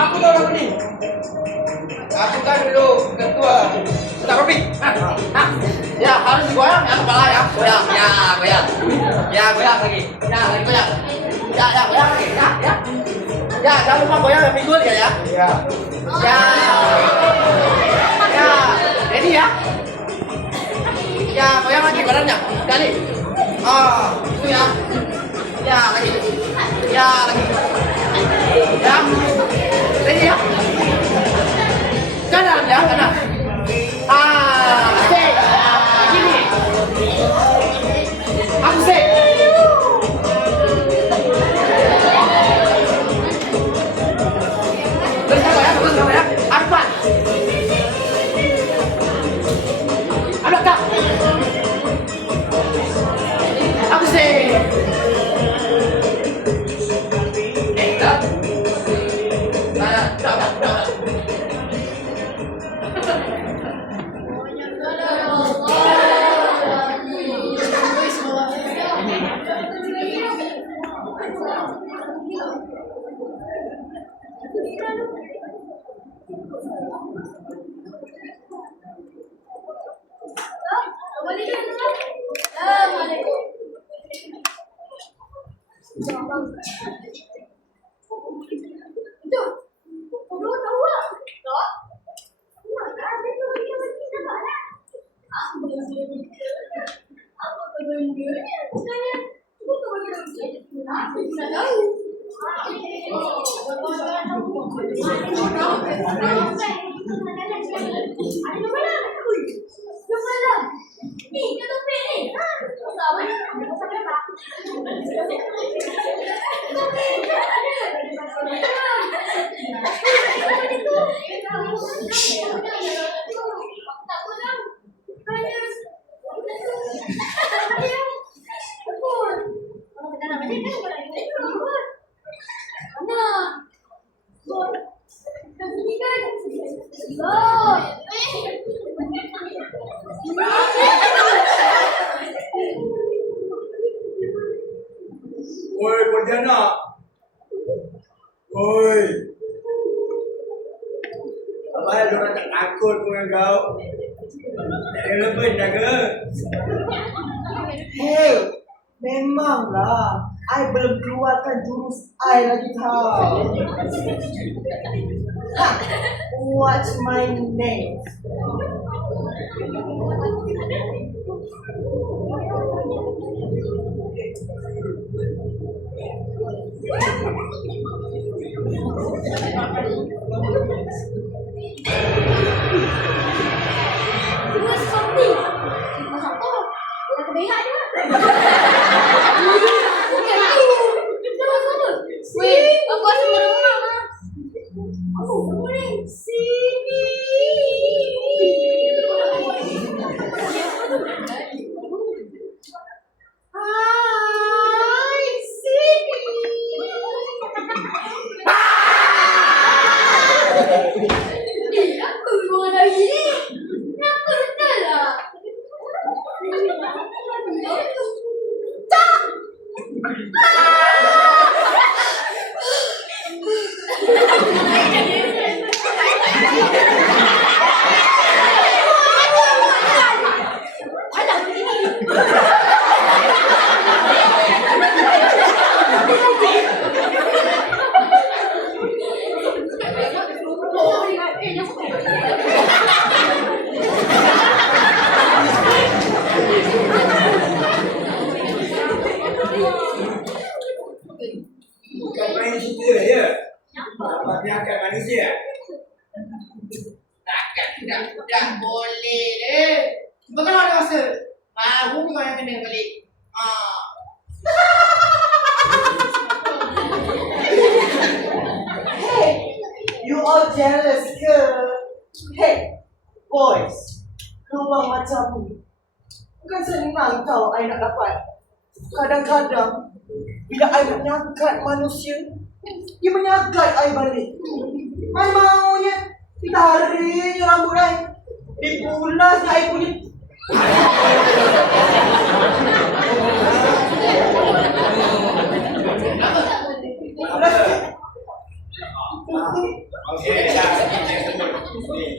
Aku tahu orang ni. Aku kan dulu ketua Ustaz Robi. Ya, harus digoyang ya kepala ya. Goyang, ya, goyang. Ya, goyang lagi. Ya, lagi goyang. Ya, goyang lagi. Ya. Ya, jangan lupa goyang yang pinggul ya. Ya. Ya. Ya. Ready ya? Ya, goyang lagi badannya. Sekali. Itu ya. Ya, lagi. Ya, lagi. Ya. Ready ya? Kanan ya, kanan. Asik. Gini. Asik. Bersama ya, bersama ya. Arfan. Ada tak? Asik. Oi, Pontianak. Oi. Apa yang orang tak takut dengan kau? Tak lebih dah ke? Hei, memanglah. I belum keluarkan jurus I lagi tau. What's my name? Bukan main cerita ya? Dapat diangkat manusia? Takkan tidak boleh deh. Bagaimana ada masa? Baru kau yang kena balik. Hey, you all jealous ke? Hey, boys, keluar macam ni. Bukan senang tau I nak dapat. Kadang-kadang, bila I menyakat manusia, dia menyakat I balik. I maunya ditarik je rambut I. Dipulas je I kulit. Okey, dah. Ni sebut. Ni.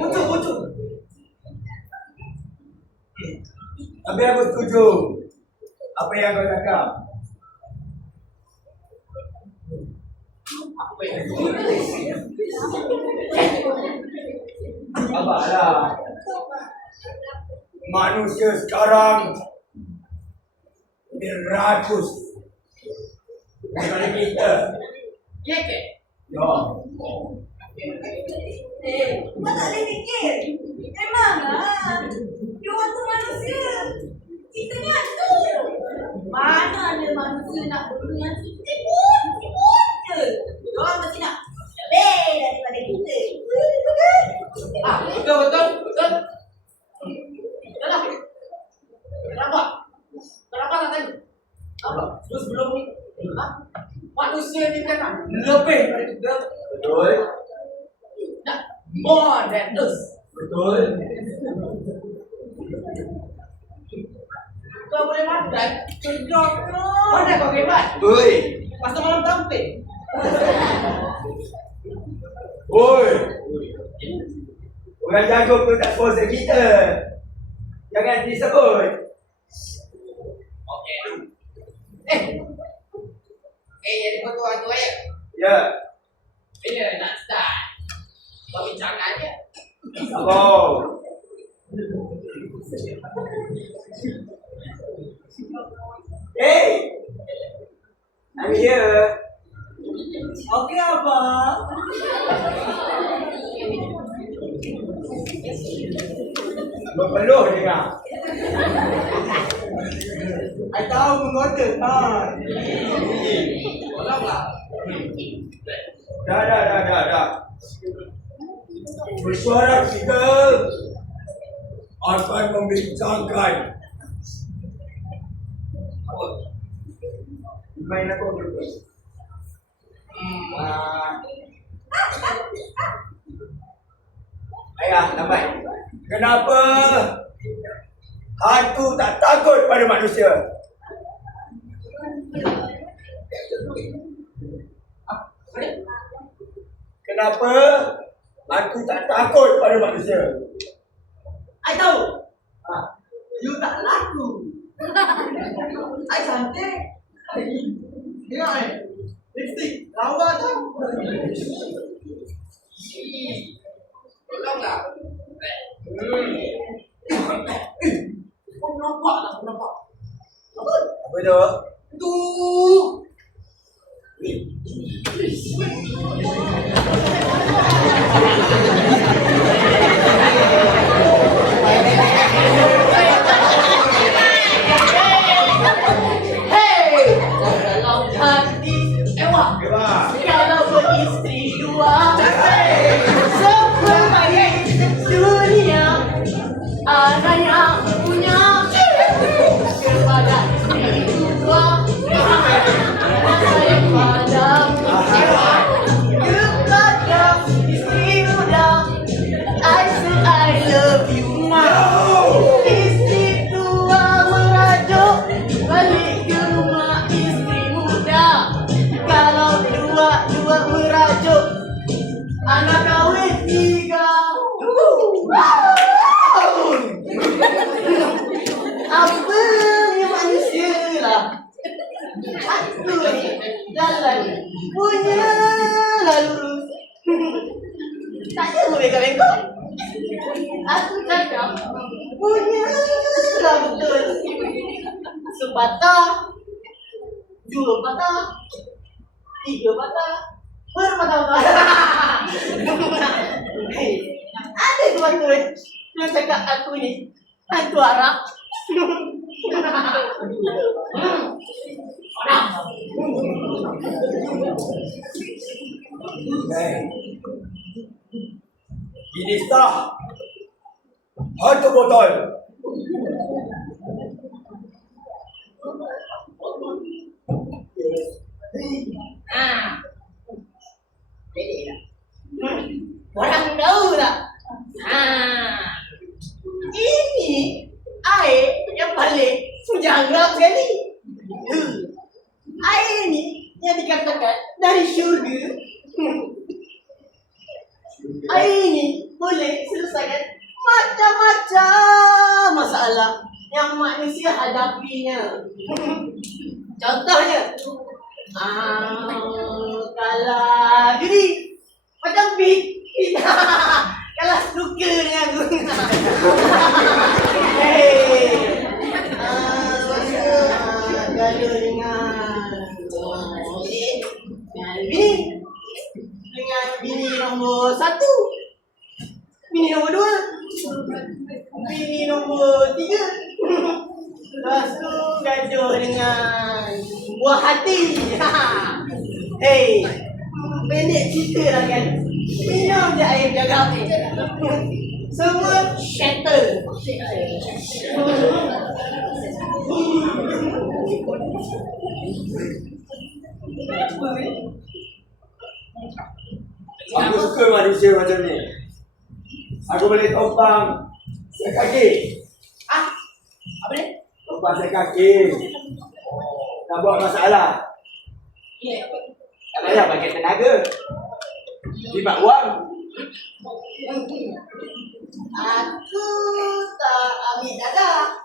Betul. Tapi aku setuju. Apa yang kau cakap? Abahlah. Manusia sekarang beratus daripada kita. Ya ke? Ya. Kau tak boleh fikir. Memang lah. Dia orang tu manusia. Kita ni hantu. Mana ada manusia nak berdunia sibuk je. Dia orang mesti nak lebih daripada kita. Betul. Betul lah. Kenapa nak tanya? Apa? Terus sebelum ni, manusia ni kan lebih daripada kita. Betul. Nak more than us. Betul. Kau boleh makan, kedok. Mana kau hebat? Oi. Pasal malam tampil. Oi. Orang jago tu tak sponsor kita. Jangan disebut. Okey. Jadi kau tuan tu ayat. Ya. Bila nak start perbincangannya? Oh. Hey. I'm here. Okey, abang. Berpeluh dengar. I tahu menggoda tak? Tolonglah. Dah. Bersuara kita akan membincangkan main apa dulu? Ayah, lambat. Kenapa hantu tak takut pada manusia? Kenapa hantu tak takut pada manusia? I tahu. You tak laku. I cantik. Tengok ni. Lipstick. Lawa tu. Tolonglah. Kau nampak tak? Apa tu? Tu. Kalau beristri dua, sepermainan dunia, anak yang punya kepada istri dua, saya padamu kepada istri muda, I say I love you. Istri tua merajuk balik ke rumah istri muda. Kalau dua merajuk, anak kahwin 3. Apa ni manusia lah. Aku ni jalan punya lalu. Tak ada bengkok-bengkok. Aku cakap punya lah betul. Sepatah, 2 patah, 3 patah, berpatah-patah. Ada tuan-tuan yang cakap aku ni hantu Arab. Ini sah. Hantu botol. Orang tahu tak? Harap sekali. Air ni yang dikatakan dari syurga. Air ni boleh selesaikan macam-macam masalah yang manusia hadapinya. Contohnya, kalau gini macam big. Kalau suka dengan aku. Gaduh dengan bini. Dengan bini nombor 1. Bini nombor 2. Bini nombor 3. Lepas tu gaduh dengan buah hati. Pendek cerita lah kan. Minum je air jaga api. Semua settle. Aku suka manusia macam ni. Aku boleh tumpang sekaki. Apa ni? Tumpang sekaki. Tak buat masalah. Tak payah pakai tenaga. Lipat wang. Aku tak ambil dadah.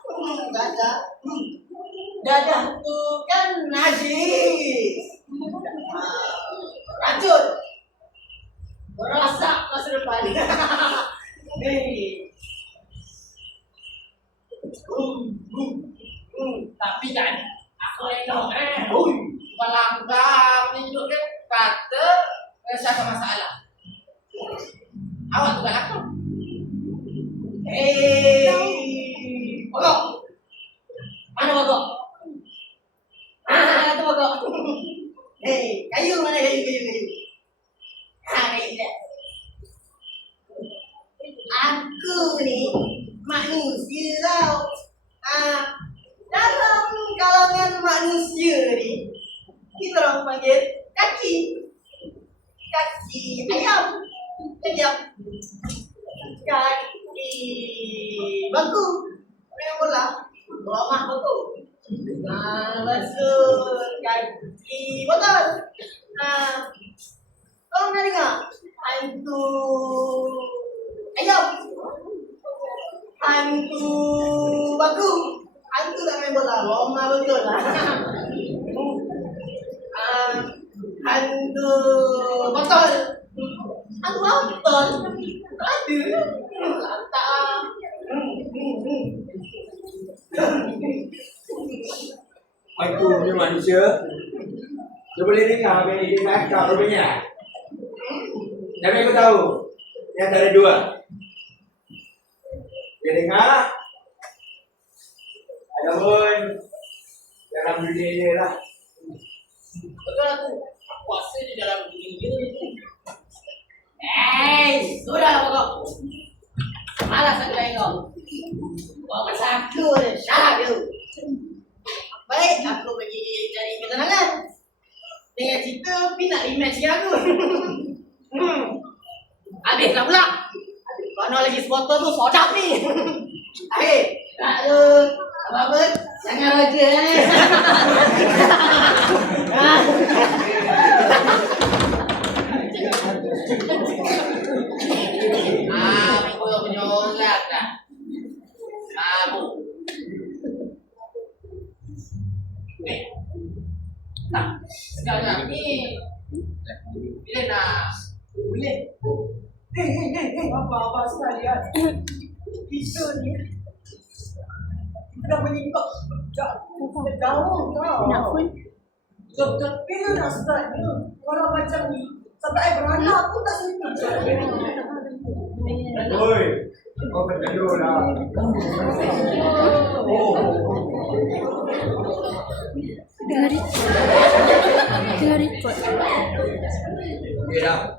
Dadah tu kan najis. Racun. Rosak masa depan. Tapi kan, aku tengok pelanggan ni juga kan kata menyelesaikan masalah. Awak tu kan aku. Bogok. Mana bogok? Tu bogok. Kayu mana kayu? Kayu dia. Aku ni manusia tau. Dalam kalangan manusia ni, kita orang panggil kaki. Kaki ayam. Ayam. Kaki baku. Main bola. Lemah baku. Lepas tu kaki botol. Kau pernah dengar? Hantu ayam. Hantu baku. Hantu tak main bola. Lemah betul lah. Hantu botol. Hantu botol. Ada. Lantak. Aku punya manusia. Dia boleh dengar apa yang dia cakap rupanya. Tapi aku tahu. Yang ada dua. Dia dengar. Adapun dalam dunia dia lah. Betul aku. Aku rasa di dalam dunia ni. Sudah pokok. Malas aku lain kau. Kau pasal aku je. Syarap je. Baik, aku pergi cari ketenangan. Dengan cerita, Pi nak rematch dengan aku. Habislah pula. Mana lagi supporter tu sodak ni. Tak ada. Apa-apa, jangan raja ni. Aku yang menyolat lah. Kamu. Nah, sekarang ni bila nak boleh. Apa-apa sekalian. Kita ni dah menyingkap jauh tau. Betul-betul bila nak start ni. Kalau macam ni, sampai beranak pun tak sempat. Oi, kau berteduh lah. Tengah record. Okey dah.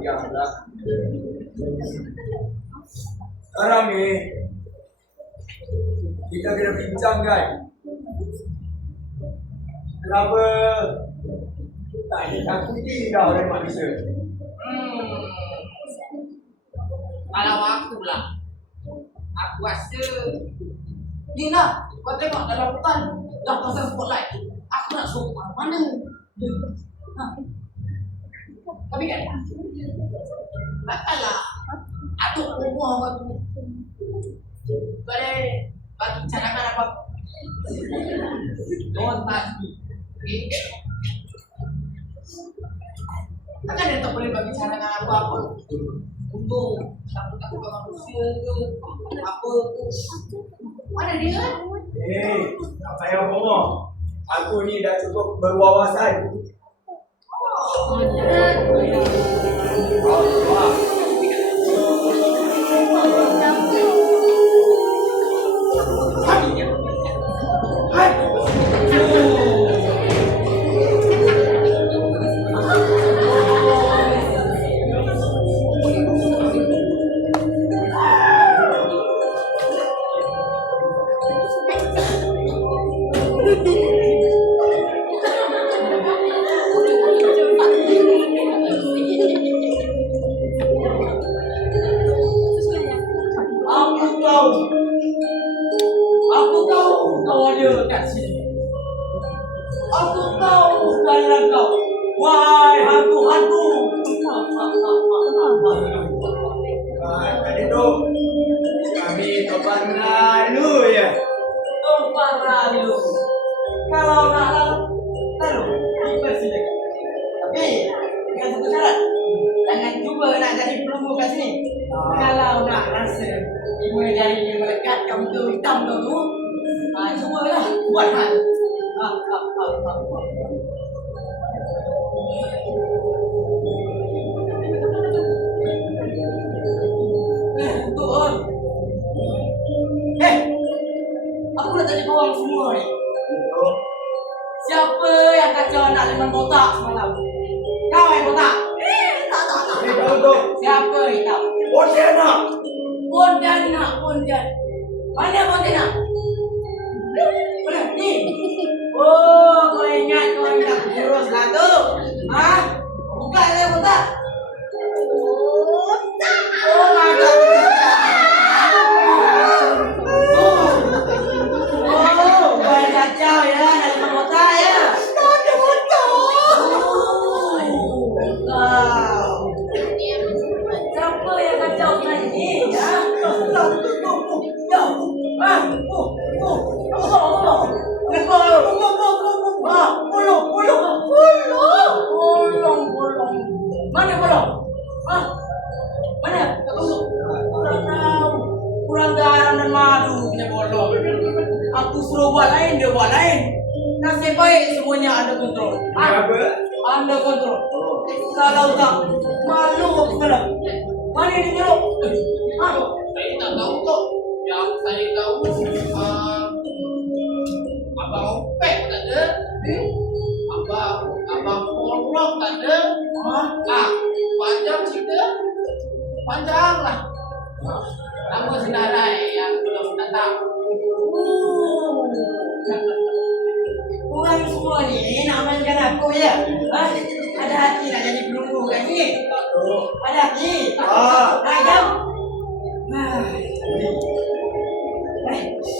Diam dah. Sekarang ni kita kena bincangkan kenapa tak ditakuti dah oleh manusia. Kalau aku lah, aku rasa Ni nak, kau tengok dalam hutan, dah pasang spotlight. Aku nak suruh mana? Ha. Tapi kan, takkanlah atuk rumah kau tu. Boleh bagi cadangan apa? Don't touch me. Okay? Takkan dia tak boleh bagi cadangan apa-apa untuk takut-takut manusia ke apa ke. Mana dia? Tak payah ngomong. Aku ni dah cukup berwawasan. Aku tahu kau ada kat sini. Aku tahu kalian kau. Wahai hantu-hantu. Tadi tu kami kapan lalu ya. Tumpah lalu. Kalau nak lalu, dipersilakan. Tapi dengan satu syarat. Jangan cuba nak jadi pelunggu kat sini. Kalau nak rasa lima jari dia melekat kamu tu hitam kau tu, cubalah buat hal. Tuan. Aku nak tanya korang semua ni. Siapa yang kacau anak lemon botak semalam? Kau yang botak? Tak. Siapa hitam? Pontianak. Pontianak. Mana Pontianak? Mana? Ni. Oh, kau ingat kurus lah tu. Ha? Buka dia botak. Oh, mata. Oh, kau yang kacau ya, nak lemon botak ya. Siapa yang kacau sebenarnya ni? Ya? Bolong. Mana bolong? Mana? Tak tahu. Kurang tahu. Kurang garam dan madu punya bolong. Aku suruh buat lain, dia buat lain. Nasib baik semuanya under kontrol. Apa? Under kontrol. Kalau tak, malu aku sekarang. Mana ni nyeruk? Saya tak tahu tu. Yang saya tahu, Abang Opek tak ada. Abang Polrok tak ada. Panjang cerita. Panjang lah. Nama senarai yang belum datang. Korang semua ni nak mainkan aku ya? Ada hati nak jadi pelunggu kat sini? Ada hati? Nak jam?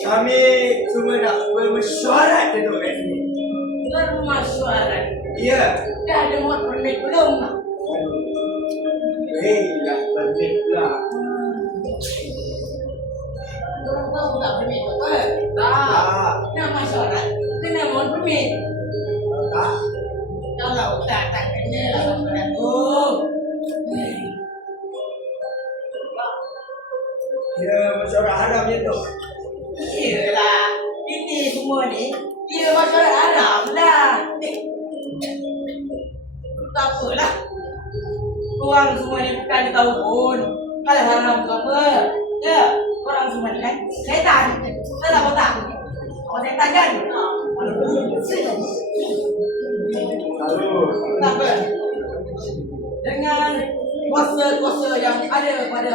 Kami cuma nak bermesyuarat duduk kat sini. Bermesyuarat? Ya. Dah ada muat permit belum? Dah permit pula. Korang tahu tak permit apa? Tak. Nak mesyuarat, kena muat permit. Tak. Kalau tak kena lah mesyuarat tu. Ya, mesyuarat haram je tu. Iyalah, ini semua ni kira mesyuarat haram lah. Tak apalah. Korang semua ni bukan tahu pun kalau haram tu apa. Ya, korang semua ni kan setan. Betul tak? Kau setan kan? Tak apa. Dengan kuasa-kuasa yang ada pada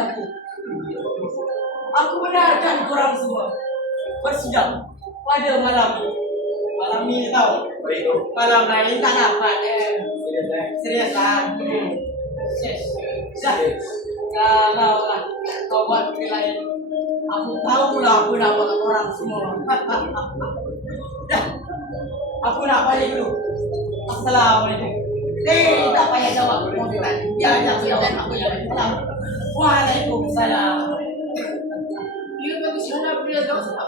aku benarkan korang semua bersidang pada malam ni. Malam ni tau. Malam lain tak dapat. Serius lah. Serius. Dah. Kalau lah kau buat pergi lain, Aku tahu lah aku dapat orang semua. Dah, aku nak balik dulu. Assalamualaikum. Tak payah jawab aku tadi. Ya, jangan jawab aku yang salam. Waalaikumsalam. Dia bagus sudah beliau jawab.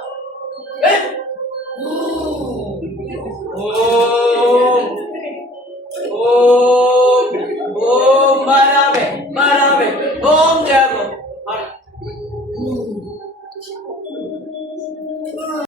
Oh.